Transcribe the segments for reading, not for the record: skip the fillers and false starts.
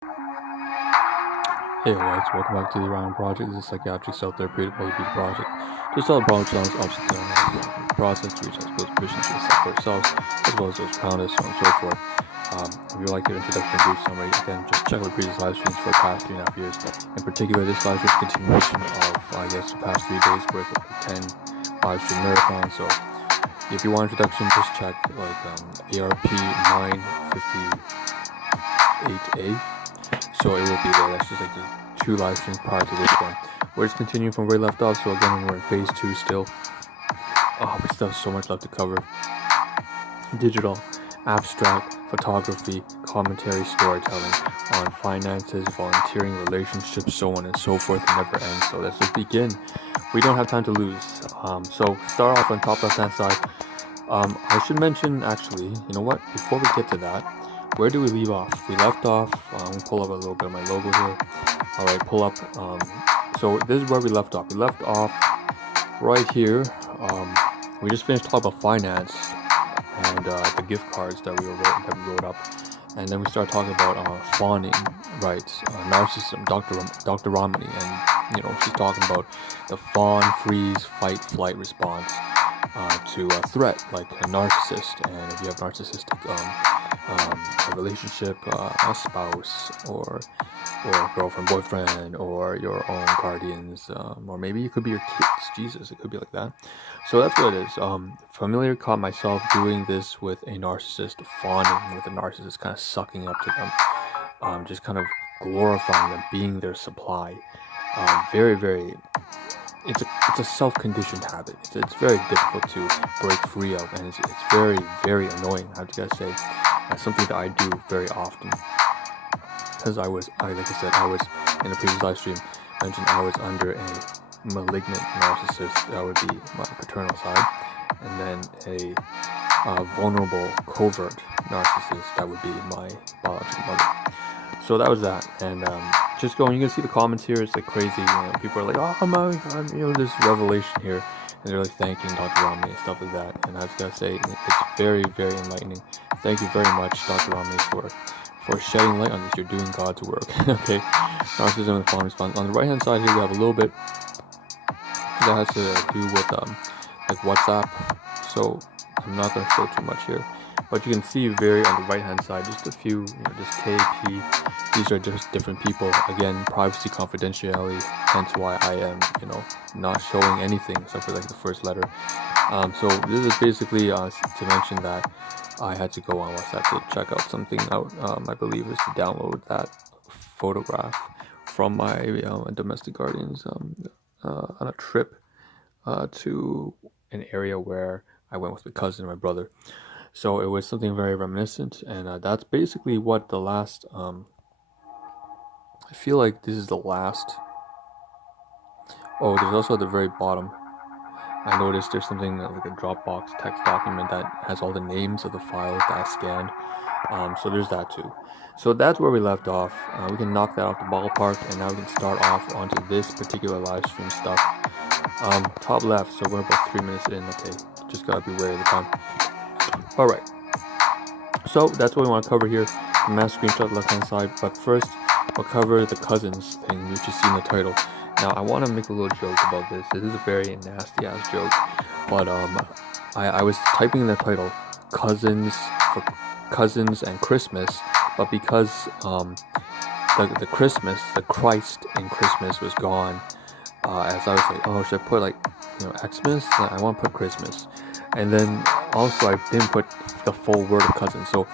Hey guys, welcome back to the Ahn Rho Project. This is a psychiatric self-therapeutic multimedia project. Just solve problems challenge obstacles in the process to reach expose proficiency and self for ourselves, as well as those around us, so on and so forth. If you like the introduction and brief summary, again, just check out the previous live streams for the past 3.5 years. In particular, this live stream is a continuation of, the past 3 days worth of 10 live stream marathons. So if you want introduction, just check ARP 958A. So it will be there. That's just like the 2 live streams prior to this one. We're just continuing from where we left off. So again, we're in phase 2 still. We still have so much left to cover. Digital, abstract, photography, commentary, storytelling on finances, volunteering, relationships, so on and so forth. It never ends. So let's just begin. We don't have time to lose. So start off on top left hand side. I should mention actually, you know what? Before we get to that, where do we leave off? We left off, let me pull up a little bit of my logo here. Alright, pull up. So this is where we left off. We left off right here. We just finished talking about finance and the gift cards that we wrote up. And then we started talking about fawning, right? Narcissism, Dr. Ramani. And, she's talking about the fawn, freeze, fight, flight response to a threat, like a narcissist. And if you have narcissistic a relationship, a spouse, or girlfriend, boyfriend, or your own guardians, or maybe it could be your kids. Jesus, it could be like that. So that's what it is. Familiar caught myself doing this with a narcissist, fawning with a narcissist, kind of sucking up to them, just kind of glorifying them, being their supply. Very, very. It's a self-conditioned habit. It's very difficult to break free of, and it's very, very annoying. I have to say, that's something that I do very often. Because I was in a previous live stream, mentioned I was under a malignant narcissist. That would be my paternal side, and then a vulnerable, covert narcissist. That would be my biological mother. So that was that, and just going. You can see the comments here. It's like crazy. People are like, "Oh my God, this revelation here," and they're like thanking Dr. Ramani and stuff like that. And I was gonna say, it's very, very enlightening. Thank you very much, Dr. Ramani, for shedding light on this. You're doing God's work. Okay, narcissism and fawn response. On the right hand side here, we have a little bit that has to do with like WhatsApp. So I'm not gonna show too much here. But you can see on the right hand side, just a few, just KP. These are just different people. Again, privacy, confidentiality, hence why I am, not showing anything except for like the first letter. So this is basically to mention that I had to go on WhatsApp to check out something out. I believe is to download that photograph from my domestic guardians on a trip to an area where I went with my cousin and my brother. So it was something very reminiscent, and that's basically what the last, I feel like this is the last. Oh, there's also at the very bottom, I noticed there's something like a Dropbox text document that has all the names of the files that I scanned. So there's that too. So that's where we left off. We can knock that off the ballpark, and now we can start off onto this particular live stream stuff. Top left, so we're about 3 minutes in. Okay, just gotta be wary of the time. Alright, so that's what we want to cover here. The mass screenshot left hand side, but first we'll cover the cousins thing, which you see in the title. Now I want to make a little joke about this. This is a very nasty ass joke, but I was typing in the title cousins for cousins and Christmas, but because the Christmas, the Christ in Christmas was gone, as I was like, oh, should I put like Xmas? I want to put Christmas. And then also I didn't put the full word of cousin, so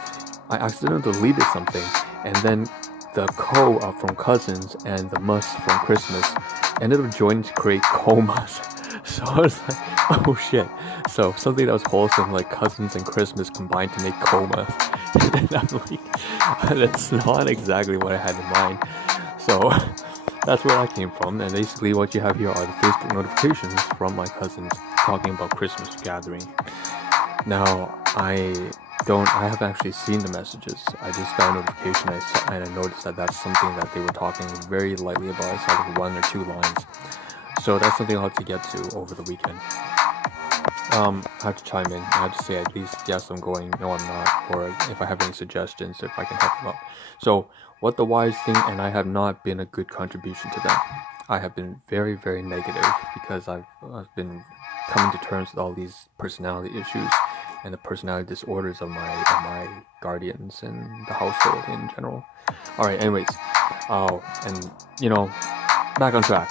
I accidentally deleted something, and then the co from cousins and the mus from Christmas ended up joining to create comas. So I was like, oh shit. So something that was wholesome, like cousins and Christmas, combined to make comas. And I'm like, that's not exactly what I had in mind. So that's where I came from, and basically what you have here are the Facebook notifications from my cousins talking about Christmas gathering. Now, I haven't actually seen the messages. I just got a notification and I noticed that that's something that they were talking very lightly about. I saw like 1 or 2 lines. So that's something I'll have to get to over the weekend. I have to chime in. I have to say at least yes, I'm going, no, I'm not, or if I have any suggestions, if I can help them out. So, what the wise thing, and I have not been a good contribution to them. I have been very, very negative because I've been coming to terms with all these personality issues and the personality disorders of my guardians and the household in general. All right, anyways, and back on track.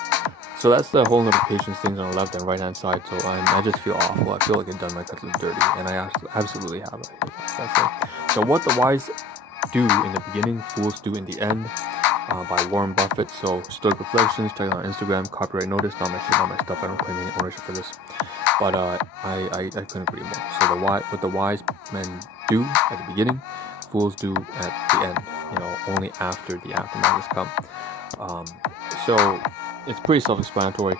So that's the whole notifications things on the left and right hand side. So I just feel awful. I feel like I've done my cuts is dirty, and I absolutely have it. That's it. So what the wise do in the beginning, fools do in the end, by Warren Buffett. So Stoic Reflections, check it out on Instagram. Copyright notice, not my shit, not my stuff. I don't claim any ownership for this. But I couldn't agree more. So what the wise men do at the beginning, fools do at the end. Only after the aftermath has come. So it's pretty self-explanatory.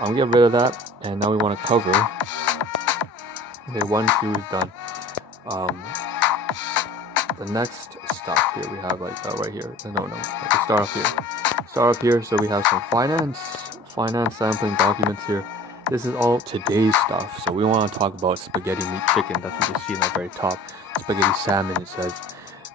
I'm gonna get rid of that, and now we want to cover. Okay, 1, 2 is done. The next stuff here we have right here. No. Okay, start up here. So we have some finance sampling documents here. This is all today's stuff. So we want to talk about spaghetti meat chicken. That's what you see in the very top. Spaghetti salmon, it says.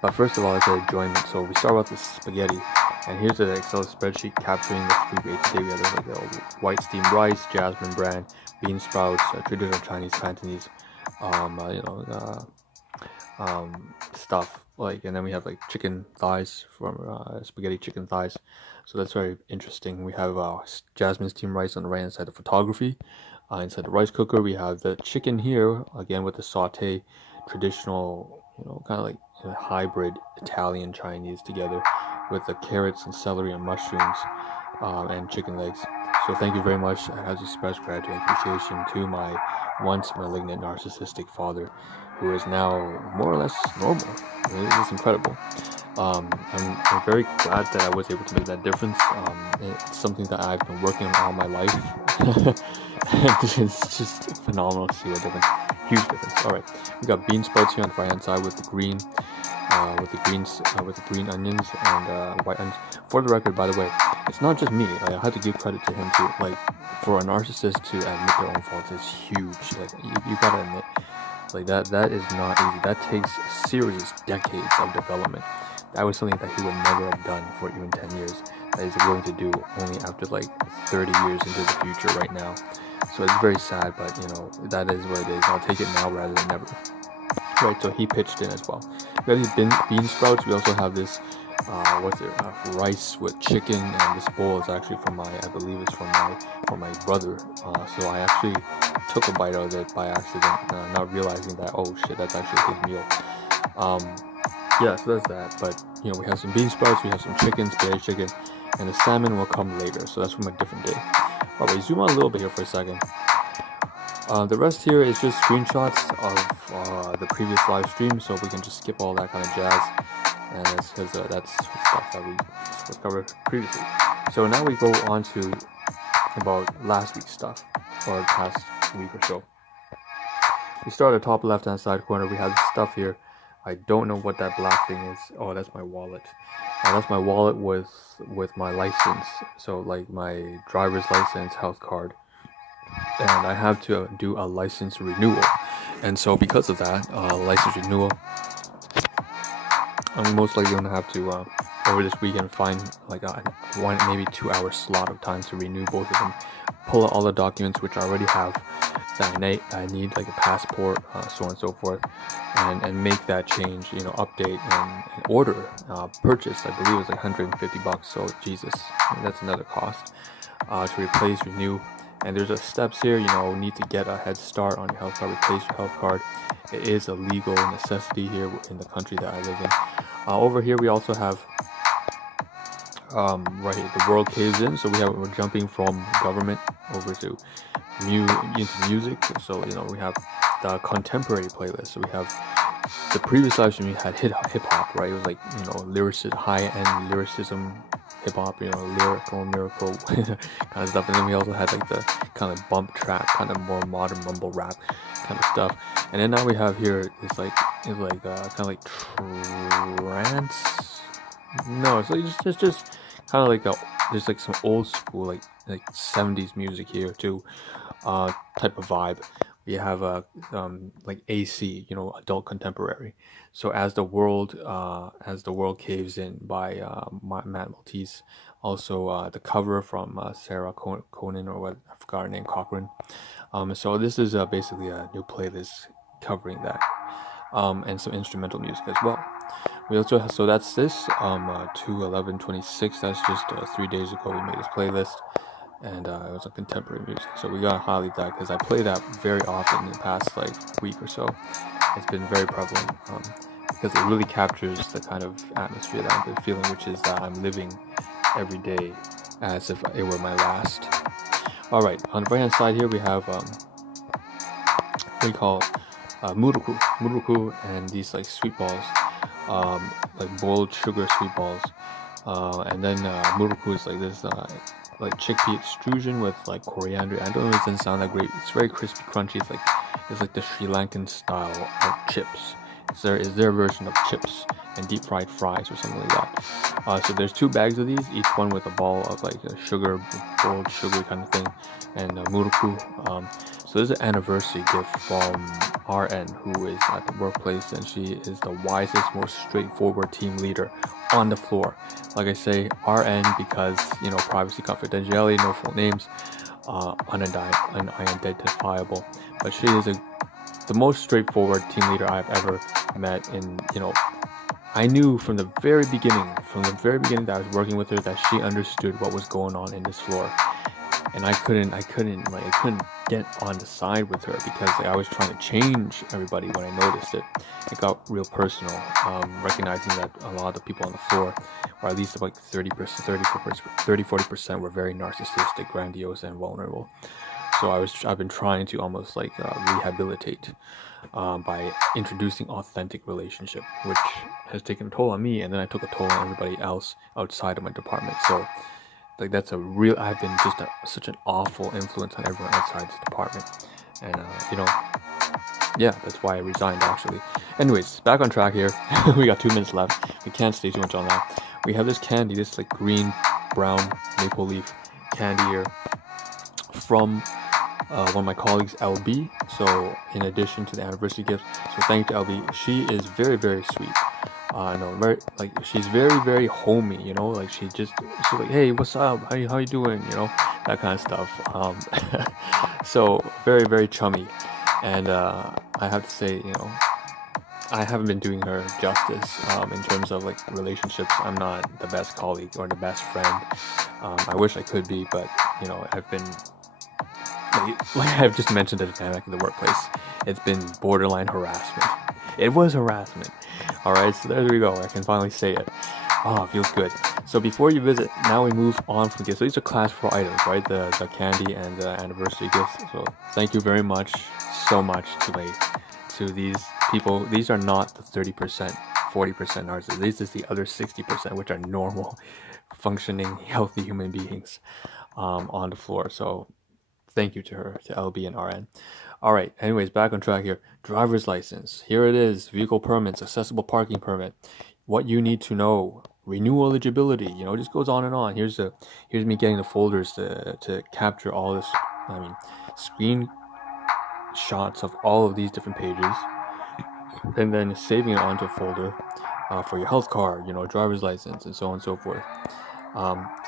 But first of all, it's an enjoyment. So we start with the spaghetti. And here's the Excel spreadsheet capturing the food grade. Today we have the white steamed rice, jasmine bran, bean sprouts, traditional Chinese Cantonese, stuff. And then we have chicken thighs from spaghetti chicken thighs. So that's very interesting. We have jasmine steamed rice on the right hand side of photography. Inside the rice cooker, we have the chicken here again with the saute, traditional, kind of like a hybrid Italian Chinese together, with the carrots and celery and mushrooms and chicken legs. So thank you very much. I have to express gratitude and appreciation to my once malignant narcissistic father, who is now more or less normal. It's incredible. I'm very glad that I was able to make that difference. It's something that I've been working on all my life. It's just phenomenal to see what difference. Huge difference. All right, we got bean sprouts here on the right hand side with the green onions and white onions. For the record, by the way, it's not just me. I have to give credit to him too. For a narcissist to admit their own faults is huge. You gotta admit, that is not easy. That takes serious decades of development. That was something that he would never have done for even 10 years. That he's willing to do only after 30 years into the future right now. So it's very sad, but that is what it is. I'll take it now rather than never. Right, so he pitched in as well. We have these bean sprouts. We also have this, rice with chicken, and this bowl is actually I believe it's from my brother. So I actually took a bite out of it by accident, not realizing that, oh shit, that's actually his meal. Yeah, so that's that. But we have some bean sprouts, we have some chicken, spaghetti chicken, and the salmon will come later. So that's from a different day. Alright, zoom out a little bit here for a second. The rest here is just screenshots of the previous live stream, so we can just skip all that kind of jazz, and that's because that's stuff that we covered previously. So now we go on to about last week's stuff, or past week or so. We start at the top left hand side corner. We have this stuff here. I don't know what that black thing is. Oh, that's my wallet. That's my wallet with my license, so my driver's license, health card. And I have to do a license renewal, and so because of that license renewal, I'm most likely going to have to over this weekend find a 1 maybe 2 hour slot of time to renew both of them, pull out all the documents which I already have that I need, like a passport, so on and so forth, and make that change, update and order, purchase. I believe it's $150. So Jesus, that's another cost to replace, renew. And there's a steps here, need to get a head start on your health card, replace your health card. It is a legal necessity here in the country that I live in. Over here we also have right here, the world caves in. So we're jumping from government over to into music. So we have the contemporary playlist. So we have the previous live stream, we had hip hop, right? It was lyricist, high-end lyricism, hip hop, lyrical, miracle kind of stuff. And then we also had the kind of bump track, kind of more modern mumble rap kind of stuff. And then now we have here is kind of like trance. No, it's just kind of there's some old school like 70s music here too, type of vibe. we have like AC, you know, adult contemporary. So as the world caves in by Matt Maltese. Also the cover from Sarah Conan, or what, I forgot her name, Cochran. So this is basically a new playlist covering that, and some instrumental music as well. We also have, so that's this 2/11/26. That's just 3 days ago we made this playlist, and it was a contemporary music. So we gotta highlight that because I play that very often in the past like week or so. It's been very prevalent because it really captures the kind of atmosphere that I've been feeling, which is that I'm living every day as if it were my last. All right, on the right hand side here we have what we call muruku, and these like sweet balls, like boiled sugar sweet balls, and then muruku is like this like chickpea extrusion with like coriander. I don't know, it doesn't sound that great. It's very crispy, crunchy. It's like the Sri Lankan style of chips. Is their version of chips and deep fried fries or something like that. So there's 2 bags of these, each one with a ball of like a boiled sugar kind of thing, and muruku. So this is an anniversary gift from RN, who is at the workplace, and she is the wisest, most straightforward team leader on the floor. Like I say, RN because, you know, privacy, confidentiality, no full names, unidentifiable. But she is the most straightforward team leader I've ever met. In, you know, I knew from the very beginning that I was working with her, that she understood what was going on in this floor, and I couldn't get on the side with her because like, I was trying to change everybody. When I noticed it, it got real personal, recognizing that a lot of the people on the floor, or at least like 30-40%, were very narcissistic, grandiose, and vulnerable. So I've been trying to almost like rehabilitate by introducing authentic relationship, which has taken a toll on me, and then I took a toll on everybody else outside of my department. So like that's I've been just such an awful influence on everyone outside this department, and you know, yeah, that's why I resigned actually. Anyways, back on track here. We got 2 minutes left. We can't stay too much on that. We have this candy, this like green brown maple leaf candy here from one of my colleagues, LB. So in addition to the anniversary gift, so thank you to LB. She is very, very sweet. No, like she's very, very homey, you know, like she's like, hey, what's up? How you doing? You know, that kind of stuff. So very, very chummy, and I have to say, you know, I haven't been doing her justice in terms of like relationships. I'm not the best colleague or the best friend. I wish I could be, but you know, I've been like I've just mentioned at the dynamic in the workplace. It's been borderline harassment. It was harassment. Alright, so there we go. I can finally say it. Oh, it feels good. So before you visit, now we move on from gifts. So these are class 4 items, right? The candy and the anniversary gifts. So thank you very much, so much to these people. These are not the 30%, 40% narcissists. These is the other 60%, which are normal, functioning, healthy human beings on the floor. So thank you to her, to LB and RN. Alright, anyways, back on track here. Driver's license. Here it is. Vehicle permits, accessible parking permit. What you need to know. Renewal eligibility. You know, it just goes on and on. Here's me getting the folders to capture all this, screen shots of all of these different pages, and then saving it onto a folder for your health card, you know, driver's license, and so on and so forth.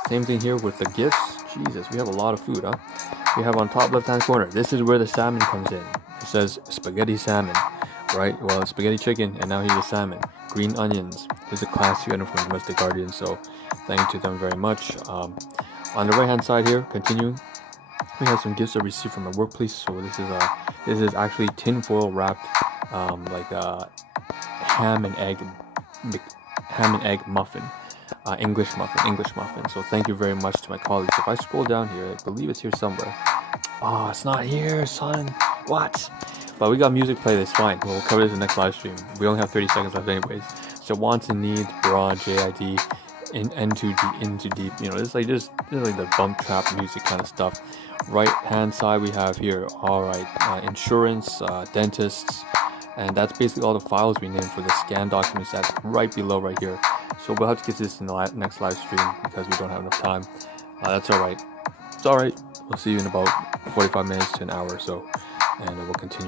Same thing here with the gifts. Jesus, we have a lot of food, huh? We have on top left hand corner, this is where the salmon comes in. It says spaghetti salmon, right? Well, it's spaghetti chicken, and now here's the salmon. Green onions. This is a class 2 item from Domestic Guardian, so thank you to them very much. On the right hand side here, continuing, we have some gifts I received from my workplace. So this is actually tinfoil wrapped like a ham and egg muffin. English muffin. So thank you very much to my colleagues. If I scroll down here, I believe it's here somewhere. Oh, it's not here, son. What? But we got music playlist. Fine. We'll cover this in the next live stream. We only have 30 seconds left, anyways. So wants and needs, broad, JID, into deep. You know, this is like the bump trap music kind of stuff. Right hand side we have here. All right, insurance, dentists, and that's basically all the files we named for the scan documents. That's right below right here. So we'll have to get this in the next live stream because we don't have enough time. That's alright. It's alright. We'll see you in about 45 minutes to an hour or so. and we'll continue